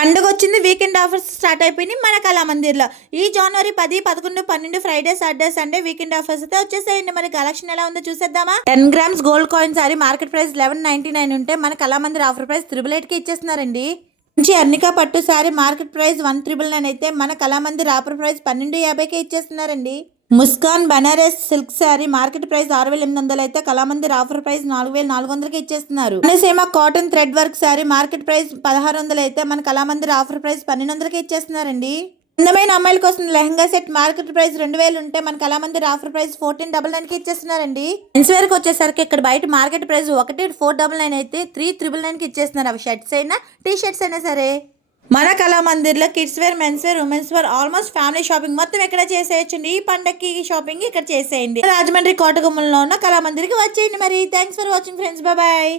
పండుగ వచ్చింది. Weekend offers start అయిపోయినాయి మన కళామందిర్లో. ఈ జనవరి 10, 11, 12 Friday, Saturday, Sunday weekend offers అయితే వచ్చేసాయండి. మరి కలెక్షన్ ఎలా ఉందో చూసేద్దామా. 10 grams gold coin sari market price 1199 ఉంటే మన కళామందిర్ ఆఫర్ ప్రైస్ 888కి ఇచ్చేస్తున్నారండి. మంచి అర్నికా పట్టు సారీ మార్కెట్ ప్రైస్ 1999 అయితే మన కళామందిర్ ఆఫర్ ప్రైస్ 1250కే ఇచ్చేస్తున్నారండి. Muskan Banaras silk sari market price 6800 అయితే కళామందిర్ ఆఫర్ ప్రైస్ 4400కి ఇచ్చేస్తున్నారు. Konaseema cotton thread work sari market price 1600 అయితే మన కళామందిర్ ఆఫర్ ప్రైస్ 1200కి ఇచ్చేస్తున్నారండి. అందమైన అమ్మాయిల కోసం లెహంగా సెట్ మార్కెట్ ప్రైస్ 2000 ఉంటే మన కళామందిర్ ఆఫర్ ప్రైస్ 1499కి ఇచ్చేస్తున్నారండి. మెన్స్ వేర్ కి వచ్చేసరికి ఇక్కడ బయట మార్కెట్ ప్రైస్ 1499 అయితే 3999కి ఇచ్చేస్తున్నారు. అవి షర్ట్స్ అయినా టీ షర్ట్స్ అయినా సరే. మన కళామందిర్లో kids wear, men's wear, women's wear almost family shopping మొత్తం ఎక్కడ చేసేయచ్చండి. ఈ పండగకి షాపింగ్ ఇక్కడ చేసేయండి. రాజమండ్రి కోటగుమ్మలో ఉన్న కళామందిర్కి వచ్చేయండి. మరి thanks for watching friends, bye.